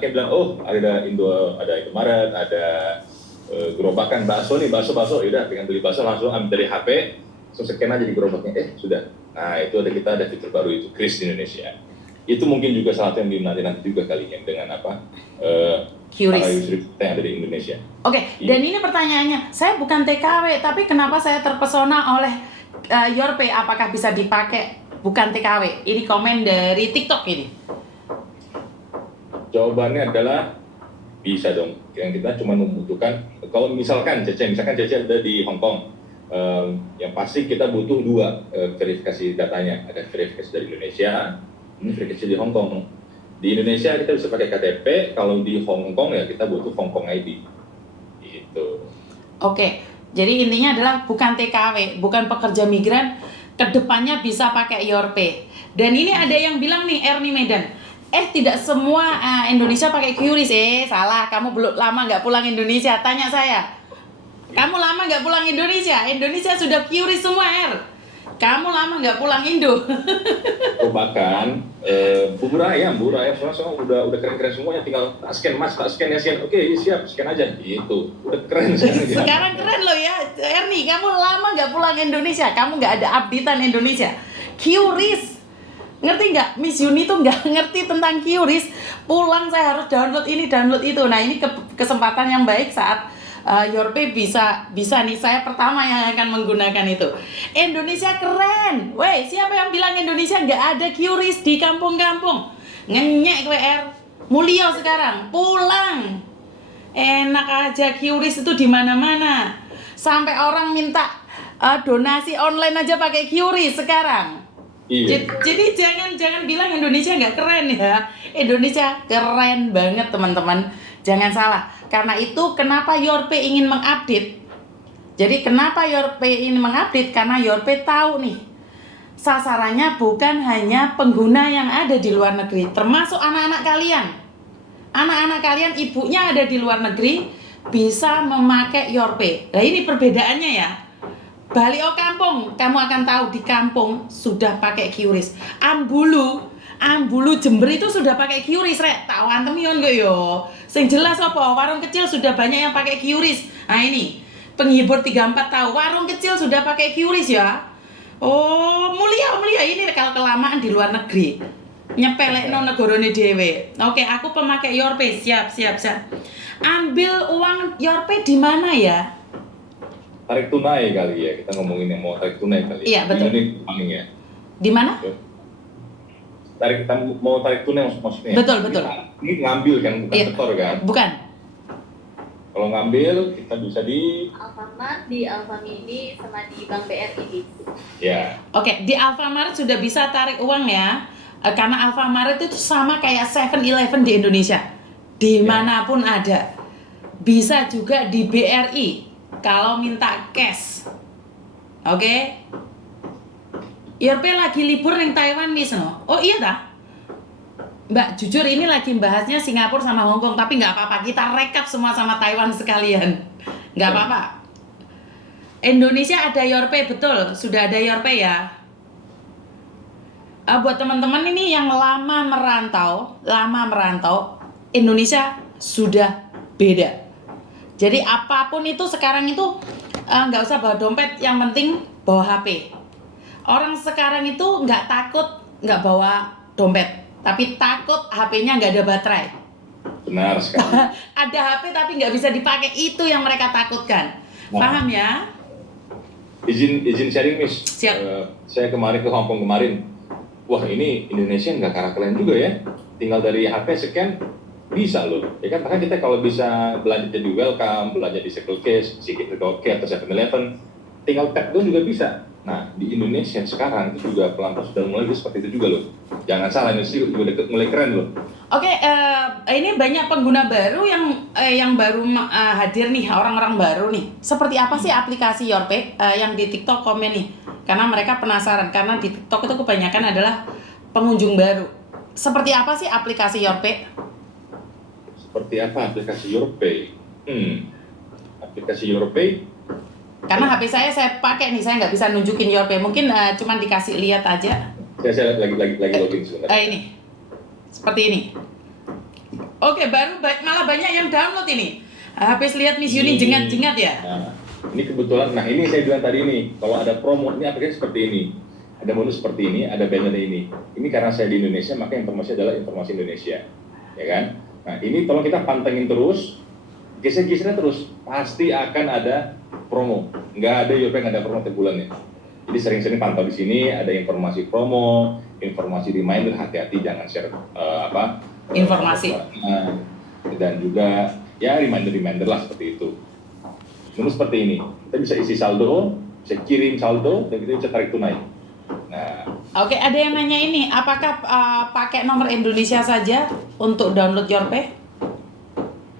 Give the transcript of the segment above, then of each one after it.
anaknya bilang, oh ada Indomaret, ada gerobakan bakso, yaudah pengen beli bakso langsung ambil dari HP, langsung scan aja di gerobaknya, sudah. Nah itu kita ada fitur baru itu, Kris di Indonesia. Itu mungkin juga salah satu yang nanti juga kali ya dengan para user kita yang ada di Indonesia. Oke, dan ini pertanyaannya, saya bukan TKW, tapi kenapa saya terpesona oleh YourPay? Apakah bisa dipakai bukan TKW? Ini komen dari TikTok ini. Jawabannya adalah bisa dong. Yang kita cuma membutuhkan, kalau misalkan Cece ada di Hong Kong, yang pasti kita butuh 2 verifikasi datanya. Ada verifikasi dari Indonesia, ini verifikasi di Hong Kong. Di Indonesia kita bisa pakai KTP, kalau di Hong Kong ya kita butuh Hong Kong ID. Gitu. Oke, jadi intinya adalah bukan TKW, bukan pekerja migran, kedepannya bisa pakai YourPay. Dan ini ada yang bilang nih, Ernie Medan, tidak semua Indonesia pakai QRIS. Salah, kamu belum lama nggak pulang Indonesia. Tanya saya, kamu lama nggak pulang Indonesia? Indonesia sudah QRIS semua, Kamu lama nggak pulang Indo. Bahkan Bu Raya semua udah keren-keren semuanya, tinggal tak scan ya, oke siap, scan aja, gitu. Udah keren sekarang keren loh ya, Ernie, kamu lama nggak pulang Indonesia, kamu nggak ada updatean Indonesia. QRIS, ngerti nggak? Miss Yuni tuh nggak ngerti tentang QRIS. Pulang saya harus download ini, download itu. Nah ini kesempatan yang baik saat YourPay bisa nih, saya pertama yang akan menggunakan itu. Indonesia keren. Weh, siapa yang bilang Indonesia nggak ada QRIS di kampung-kampung? Ngenyek WR. Mulio sekarang pulang. Enak aja, QRIS itu di mana-mana. Sampai orang minta donasi online aja pakai QRIS sekarang. Iya. Jadi jangan bilang Indonesia nggak keren ya. Indonesia keren banget teman-teman. Jangan salah. Karena itu kenapa YourPay ingin mengupdate. Jadi kenapa YourPay ingin mengupdate? Karena YourPay tahu nih, sasarannya bukan hanya pengguna yang ada di luar negeri, termasuk anak-anak kalian. Anak-anak kalian ibunya ada di luar negeri bisa memakai YourPay. Nah ini perbedaannya ya. Balik kampung, kamu akan tahu di kampung sudah pakai QRIS. Ambulu Jember itu sudah pakai QRIS, tak wantem yon gak yo. Sing jelas apa? Warung kecil sudah banyak yang pakai QRIS. Nah ini penghibur 34 tahu warung kecil sudah pakai QRIS ya. Oh mulia ini kalau kelamaan di luar negeri nyepelekno negarane dhewe. Oke, aku pemakai YourPay, siap. Ambil uang YourPay di mana ya? Tarik tunai kali ya, kita ngomongin yang mau tarik tunai kali. Iya betul. Ya. Di mana? Kita mau tarik tunai maksudnya. Betul. Ini ngambil kan, bukan setor kan? Bukan. Kalau ngambil kita bisa di Alfamart, di Alfamidi, sama di Bank BRI. Ya. Oke, di Alfamart sudah bisa tarik uang ya. Karena Alfamart itu sama kayak 7-Eleven di Indonesia. Dimanapun ada. Bisa juga di BRI kalau minta cash. Oke. YourPay lagi libur yang Taiwan nih, no? Oh iya dah. Mbak, jujur ini lagi bahasnya Singapura sama Hong Kong, tapi nggak apa-apa, kita rekap semua sama Taiwan sekalian. Nggak apa-apa. Indonesia ada YourPay, betul, sudah ada YourPay ya. Buat teman-teman ini yang lama merantau, Indonesia sudah beda. Jadi apapun itu sekarang itu nggak usah bawa dompet, yang penting bawa HP. Orang sekarang itu nggak takut nggak bawa dompet, tapi takut HP-nya nggak ada baterai. Benar sekali. Ada HP tapi nggak bisa dipakai, itu yang mereka takutkan. Paham ya? Izin sharing, Miss. Siap. Saya kemarin ke Hong Kong kemarin. Wah ini Indonesia nggak kalah keren juga ya. Tinggal dari HP scan bisa loh. Ya kan, bahkan kita kalau bisa belanja di Welcome, belanja di Circle K atau 7-Eleven, tinggal tap down juga bisa. Nah, di Indonesia sekarang itu juga pelan-pelan sudah mulai seperti itu juga loh. Jangan salah, Indonesia juga mulai keren loh. Oke, ini banyak pengguna baru yang baru hadir nih, orang-orang baru nih. Seperti apa sih aplikasi YourPay yang di TikTok komen nih? Karena mereka penasaran, karena di TikTok itu kebanyakan adalah pengunjung baru. Seperti apa sih aplikasi YourPay? Seperti apa aplikasi YourPay? Aplikasi YourPay? Karena HP saya pakai nih, saya nggak bisa nunjukin YourPay. Mungkin cuman dikasih lihat aja. Saya lagi login sebentar. Ini, seperti ini. Oke, malah banyak yang download ini. Habis lihat Miss Yuni jengat-jengat ya. Nah, ini kebetulan, nah ini saya bilang tadi nih, kalau ada promo, ini aplikasi seperti ini. Ada bonus seperti ini, ada banner ini. Ini karena saya di Indonesia, maka informasi adalah informasi Indonesia. Ya kan? Nah, ini tolong kita pantengin terus, geser-gesernya terus, pasti akan ada promo. Nggak ada Yorpe, nggak ada promo tiap bulannya. Jadi sering-sering pantau di sini, ada informasi promo, informasi reminder, hati-hati jangan share Informasi. dan juga ya reminder lah seperti itu. Namun seperti ini, kita bisa isi saldo, bisa kirim saldo, dan kita bisa tarik tunai. Nah, Oke, ada yang nanya ini, apakah pakai nomor Indonesia saja untuk download Yorpe?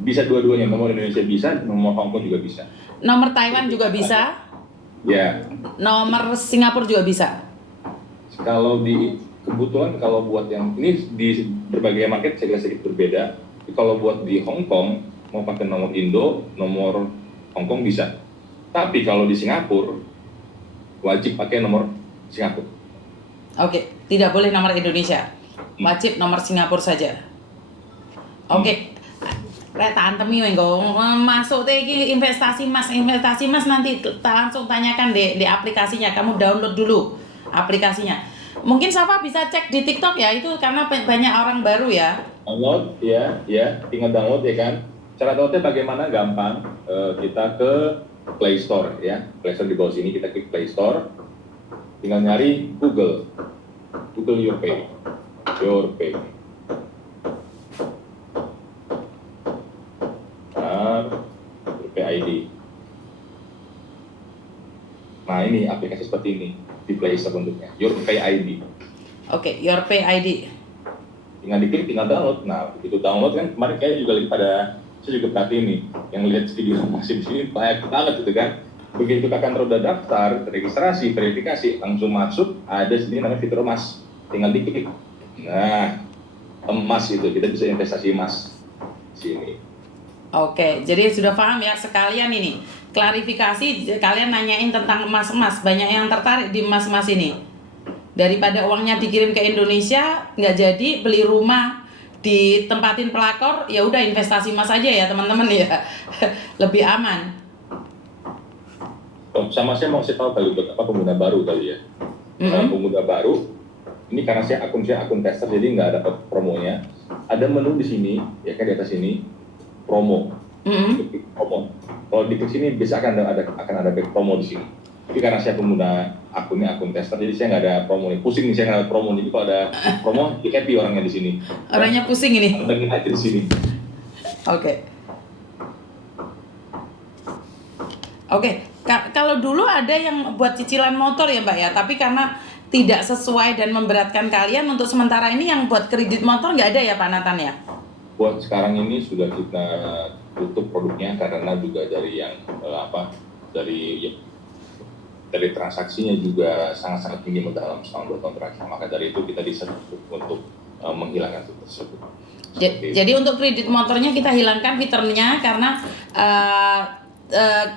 bisa dua-duanya, nomor Indonesia bisa, nomor Hong Kong juga bisa. Nomor Taiwan juga bisa, Ya, nomor Singapura juga bisa. kalau kebetulan kalau buat yang ini di berbagai market saya kira sedikit berbeda. Tapi kalau buat di Hong Kong mau pakai nomor Indo, nomor Hong Kong bisa. Tapi kalau di Singapura wajib pakai nomor Singapura. Oke, tidak boleh nomor Indonesia. Wajib nomor Singapura saja. Oke. Rek tak antemi engko masuk teh iki investasi Mas nanti langsung tanyakan di aplikasinya. Kamu download dulu aplikasinya. Mungkin Safa bisa cek di TikTok ya, itu karena banyak orang baru ya. Download ya, tinggal download ya kan. Cara downloadnya bagaimana? Gampang. Kita ke Play Store ya. Play Store di bawah sini kita klik Play Store. Tinggal nyari Google Yorpe. Yorpe ID. Nah ini aplikasi seperti ini di Play Store bentuknya. Yorpe ID. Oke, Yorpe ID. Tinggal diklik, tinggal download. Nah begitu download kan kemarin kayak juga lagi saya juga perhatiin nih yang lihat video masih di sini banyak banget gitu kan. Begitu akan roda daftar, registrasi, verifikasi, langsung masuk, ada sini namanya fitur emas. Tinggal diklik. Nah, emas itu, kita bisa investasi emas sini. Oke, jadi sudah paham ya sekalian ini. Klarifikasi, kalian nanyain tentang emas-emas, banyak yang tertarik di emas-emas ini. Daripada uangnya dikirim ke Indonesia, nggak jadi beli rumah, ditempatin pelakor, ya udah investasi emas aja ya teman-teman ya. Lebih aman. Sama saya mau tahu kali untuk apa pengguna baru kali ya. Pengguna baru, ini karena saya akun tester jadi nggak dapat promonya. Ada menu di sini, ya kan di atas ini promo. Promo. Kalau di klik sini bisa akan ada back promo di sini. Tapi karena saya pengguna akun tester, jadi saya nggak ada promo nih. Pusing nih saya nggak ada promo. Jadi kalau ada promo, happy orangnya di sini. Orangnya pusing ini. Pantengin aja di sini. Oke. Kalau dulu ada yang buat cicilan motor ya Mbak ya, tapi karena tidak sesuai dan memberatkan kalian, untuk sementara ini yang buat kredit motor nggak ada ya Pak Nathan ya? Buat sekarang ini sudah kita tutup produknya karena juga dari yang dari transaksinya juga sangat-sangat tinggi dalam setahun 2 tahun terakhir. Maka dari itu kita diseru untuk menghilangkan itu tersebut. Jadi untuk kredit motornya kita hilangkan fiturnya karena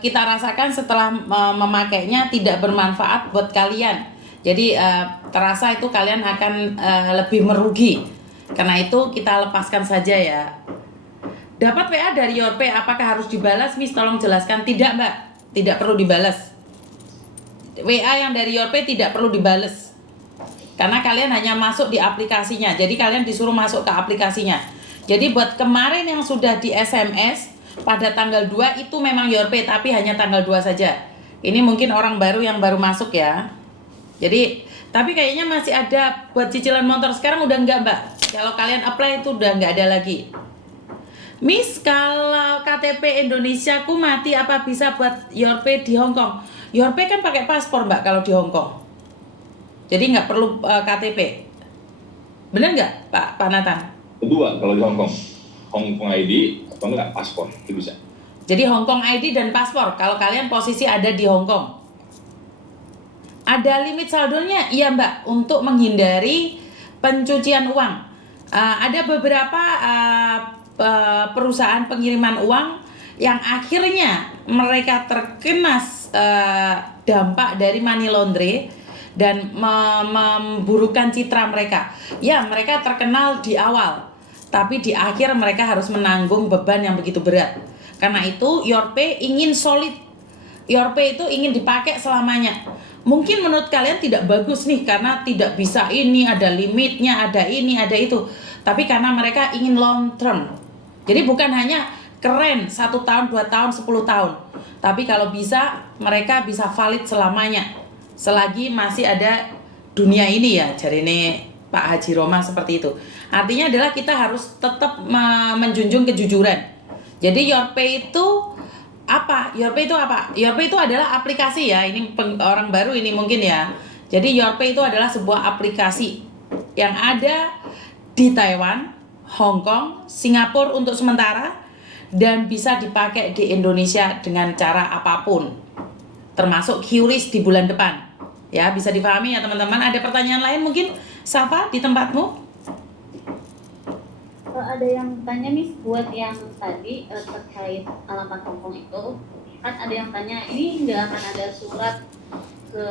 kita rasakan setelah memakainya tidak bermanfaat buat kalian. Jadi terasa itu kalian akan lebih merugi. Karena itu kita lepaskan saja ya. Dapat WA dari Yorpe, apakah harus dibalas? Miss tolong jelaskan. Tidak Mbak, tidak perlu dibalas. WA yang dari Yorpe tidak perlu dibalas. Karena kalian hanya masuk di aplikasinya. Jadi kalian disuruh masuk ke aplikasinya. Jadi buat kemarin yang sudah di SMS pada tanggal 2 itu memang Yorpe, tapi hanya tanggal 2 saja. Ini mungkin orang baru yang baru masuk ya. Jadi, tapi kayaknya masih ada buat cicilan motor. Sekarang udah enggak Mbak. Kalau kalian apply itu udah enggak ada lagi. Miss, kalau KTP Indonesia ku mati, apa bisa buat Yorpe di Hong Kong? Yorpe kan pakai paspor Mbak kalau di Hong Kong. Jadi nggak perlu KTP. Bener nggak Pak Nathan? Kedua, kalau di Hong Kong ID atau enggak paspor itu bisa. Jadi Hong Kong ID dan paspor kalau kalian posisi ada di Hong Kong. Ada limit saldonya? Iya Mbak, untuk menghindari pencucian uang. Ada beberapa perusahaan pengiriman uang yang akhirnya mereka terkena dampak dari money laundry dan memburukkan citra mereka. Ya, mereka terkenal di awal. tapi di akhir mereka harus menanggung beban yang begitu berat. Karena itu Your Pay ingin solid. Your Pay itu ingin dipakai selamanya. Mungkin menurut kalian tidak bagus nih karena tidak bisa ini, ada limitnya, ada ini, ada itu. Tapi karena mereka ingin long term. Jadi bukan hanya keren 1 tahun, 2 tahun, 10 tahun. Tapi kalau bisa, mereka bisa valid selamanya. Selagi masih ada dunia ini ya, jadi ini Pak Haji Roma seperti itu. Artinya adalah kita harus tetap menjunjung kejujuran. Jadi Your Pay itu apa? Your Pay itu apa? Your Pay itu adalah aplikasi ya. Ini orang baru ini mungkin ya. Jadi Your Pay itu adalah sebuah aplikasi yang ada di Taiwan, Hong Kong, Singapura untuk sementara, dan bisa dipakai di Indonesia dengan cara apapun, termasuk QRIS di bulan depan. Ya, bisa dipahami ya teman-teman. Ada pertanyaan lain mungkin, Safa, di tempatmu? Ada yang tanya nih buat yang tadi terkait alamat Hongkong itu, kan ada yang tanya ini nggak akan ada surat ke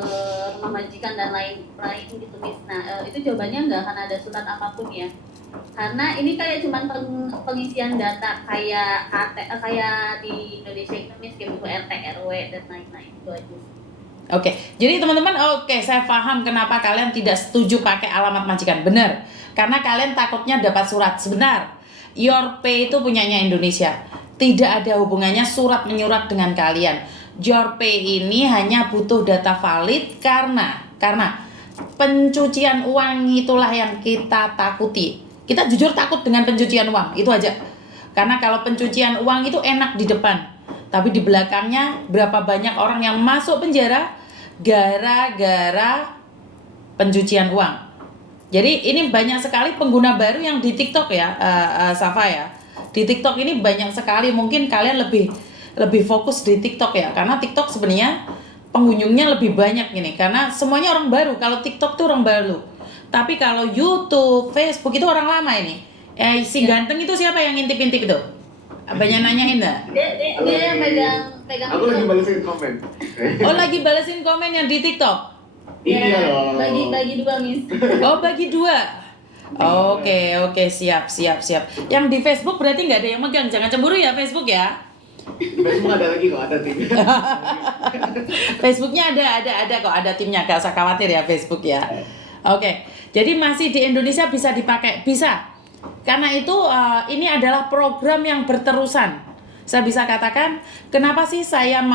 rumah majikan dan lain-lain gitu Miss. Nah itu jawabannya nggak akan ada surat apapun ya, karena ini kayak cuman pengisian data kayak kayak di Indonesia itu Miss, kayak buku RT RW dan lain-lain itu aja. Oke, jadi teman-teman, saya paham kenapa kalian tidak setuju pakai alamat majikan. Benar, karena kalian takutnya dapat surat. Sebentar, Your Pay itu punyanya Indonesia. Tidak ada hubungannya surat menyurat dengan kalian. Your Pay ini hanya butuh data valid karena pencucian uang itulah yang kita takuti. Kita jujur takut dengan pencucian uang, itu aja. Karena kalau pencucian uang itu enak di depan, tapi di belakangnya berapa banyak orang yang masuk penjara gara-gara pencucian uang. Jadi ini banyak sekali pengguna baru yang di TikTok ya, Safa ya. Di TikTok ini banyak sekali, mungkin kalian lebih fokus di TikTok ya, karena TikTok sebenarnya pengunjungnya lebih banyak ini, karena semuanya orang baru. Kalau TikTok tuh orang baru, tapi kalau YouTube, Facebook itu orang lama ini. Si ganteng itu siapa yang intip-intip itu? Banyak nanyain enggak? Dia yang pegang Aku lagi balesin komen. Oh, lagi balesin komen yang di TikTok? Iya dong. bagi 2 Miss. Oh, bagi 2. Oke, siap. Yang di Facebook berarti nggak ada yang megang, jangan cemburu ya Facebook ya. Facebook ada lagi kok, ada tim. Facebooknya ada kok, ada timnya, gak usah khawatir ya Facebook ya. Oke, jadi masih di Indonesia bisa dipakai, bisa. Karena itu ini adalah program yang berterusan. Saya bisa katakan, kenapa sih saya mau